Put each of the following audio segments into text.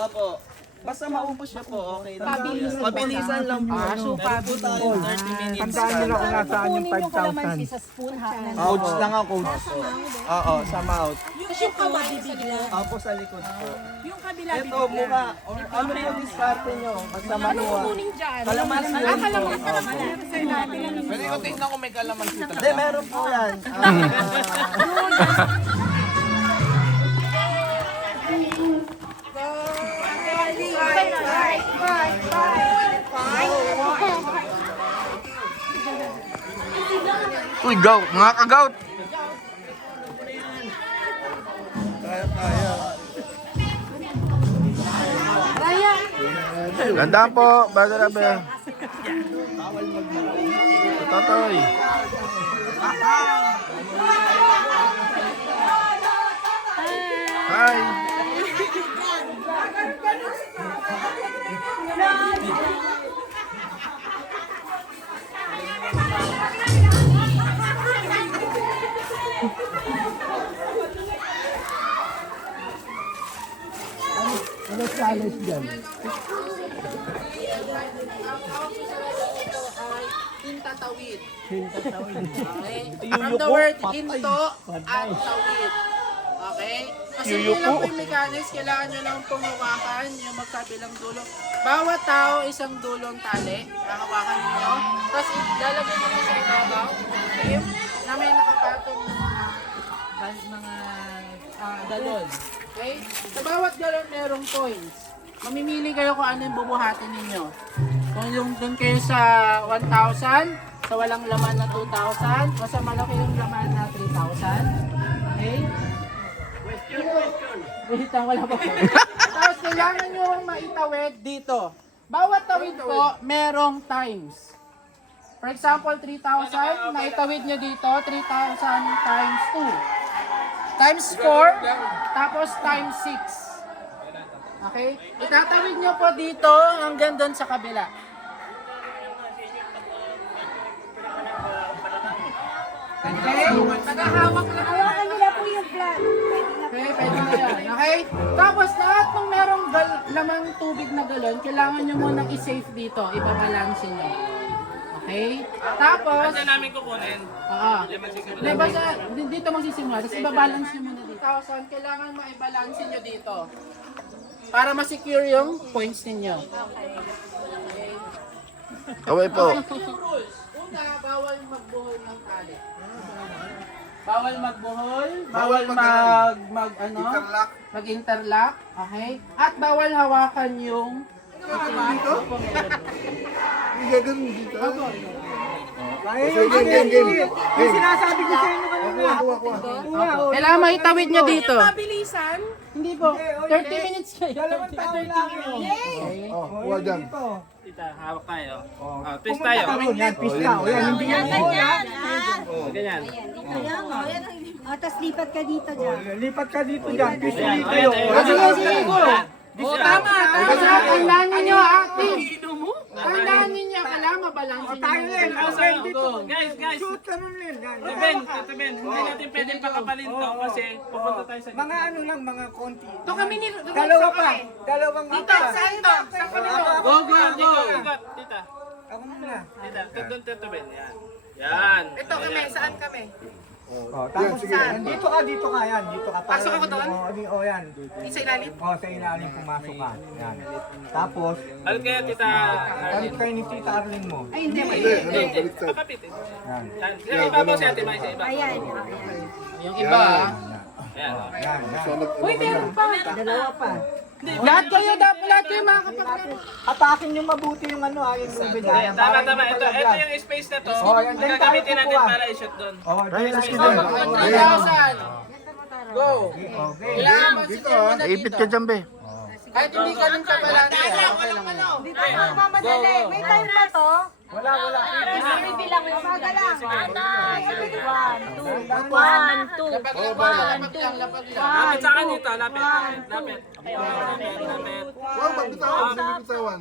Opo. Basta maubos siya po, okay lang. Pabilisan lang po. Meron po tayo 30 minutes. Tandaan nyo lang kung nasaan yung Kunin yung kalamansi 5,000. sa spoon ha. Coach lang ako, coach. Oo, sa mouth. Kasi yung kawali bigla. Opo, sa likod po. Yung kabila Ito, mukha. Ano po diskarte nyo? Basta manuha. kunin dyan. Kalamansi yun po. Pwede ko tingnan kung may kalamansi talaga. Hindi, meron po yan. Uy, gout. Mga ka-gout. Gandaan po, Brother Abel. Totoy. Hi. Ano challenge dyan? Hintatawid. Hintatawid. Okay? From the word hinto at tawid. Okay? Kasi yun lang po yung mechanics, kailangan nyo lang pong hawakan yung magkabilang dulo. Bawat tao, isang dulong tali. Hawakan ninyo. Tapos lalagyan nyo sa ibabaw. Okay? Na may nakapatong mga galon. Okay? Sa bawat galon merong coins. Mamimili kayo kung ano yung bubuhatin ninyo. Kung yung doon kayo sa 1,000, sa walang laman na 2,000, o sa malaki yung laman na 3,000. Okay? Wait lang, wala pa po. Tapos kailangan nyo maitawid dito. Bawat tawid po, merong times. For example, 3,000, naitawid nyo dito, 3,000 times 2. Times 4, tapos times 6. Okay? Itatawid nyo po dito hanggang doon sa kabila. Okay? Tagahawak na. Hawakan nila po yung flat. Okay, pwede na yan. Okay? Tapos lahat ng merong lamang tubig na galon, kailangan nyo munang i-safe dito. Ibabalansin nyo. Okay? Tapos... Ano namin kukunin? Oo. Hindi, basta dito magsisimula. Tapos ibabalance nyo muna dito. 1,000, kailangan maibalansin nyo dito. Para ma-secure yung points ninyo. Kaway po. Yung rules. Una, bawal magbuhol ng tali. Bawal magbuhol, bawal mag-interlock, okay? At bawal hawakan yung Dito? Hindi gagawin dito. Kaya yung sinasabi ko sa inyo kanina. kailangan maitawid nyo dito. Mabilisan. Hindi po, 30 minutes kayo. Dalawang taon lang. Oh, kuha dyan. Tita, hawak tayo. Twist tayo. Yan, twist ka. O yan, hindi yan. Ganyan. Tapos lipat ka dito dyan. Lipat ka dito dyan. Twist ulit kayo. Oh, tama. Tandaan ninyo, active. Tandaan ninyo, kailangan mabalansin Tayo nyo. rin. Guys. Shoot ka nun rin. Teben, hindi natin pwedeng pakapalin to kasi pupunta tayo sa Mga ano lang, mga konti. Ito kami ni... Dalawa pa. Dalawang Dito, saan ito? Saan kami ito? Go! Tita, Ako muna. doon Teben, yan. Yan. Ito kami, saan kami? Tapos dito ka yan. Dito ka. Pasok ako doon? Oh, yan. Sa ilalim? Oh, sa ilalim pumasok ka. Yan. Tapos, Alit kaya, Tita. kalit kayo ni Tita Arling mo. Ay, hindi. Hindi. Papapitin. Yan. Yan. Ibabaw si Ate Mai sa iba. Ayan. Yung iba, Yan. Yan. Uy, meron pa. Dalawa pa. lahat kayo mga kapatid. Atakin nyo mabuti yung ano yung lubid. Tama. Ito yung space na to. Oh, yan. Gagamitin natin para i-shoot doon. Oh, Space dito. na. 1,000. Go. Okay. Kailangan mag-secure mo na Ipit dito. ka dyan, be. Kahit hindi ganun kabalante, okay lang yan. Dito ka mamadali. May time ba to? Wala. Bilang mo. Umaga lang. 1, 2. Lapag lang. Lapit sa akin dito. Lapit.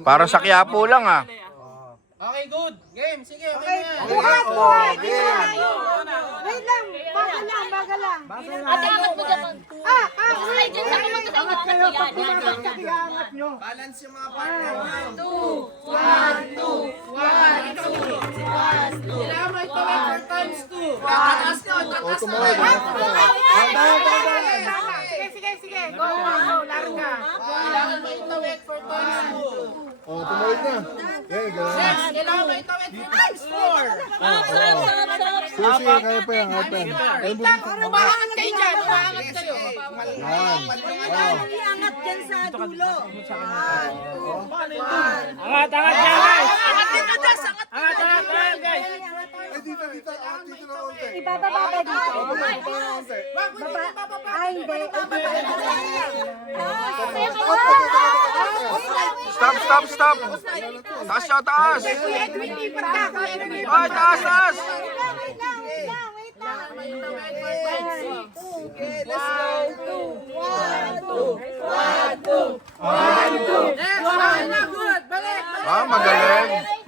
Para sa Quiapo lang ah. Okay, good. Game. Sige, okay na yan. Buhat. Wait lang. Baga lang. Ate, angat mo dyan. Slide dyan sa kamot sa Angat kayo yan. pag kumakanta, angat nyo. Balance yung mga partner. Kailangan may tawid for times 2. Taas nyo, taas nyo. Sige. Go. Larga. Kailangan may tawid for times 2. Oh, tumawid na. Yan, gano'n. Next, kailangan may tawid for times 4. Sige, sige, kaya pa yan, kaya pa yan. Ayun, buti. Umaangat kayo dyan. Umaangat kayo. Yan. Iangat dyan sa dulo. Angat dyan guys. Umaangat dito, Des. Angat guys. Ay, dito, dito. Ah, dito na konti. Ibababa ba dito? Dito na konti. Wag mo dito bababa. Ay, hindi. Stop. Taas siya, taas. Ay, taas. Next, good. Balik. Ah, magaling.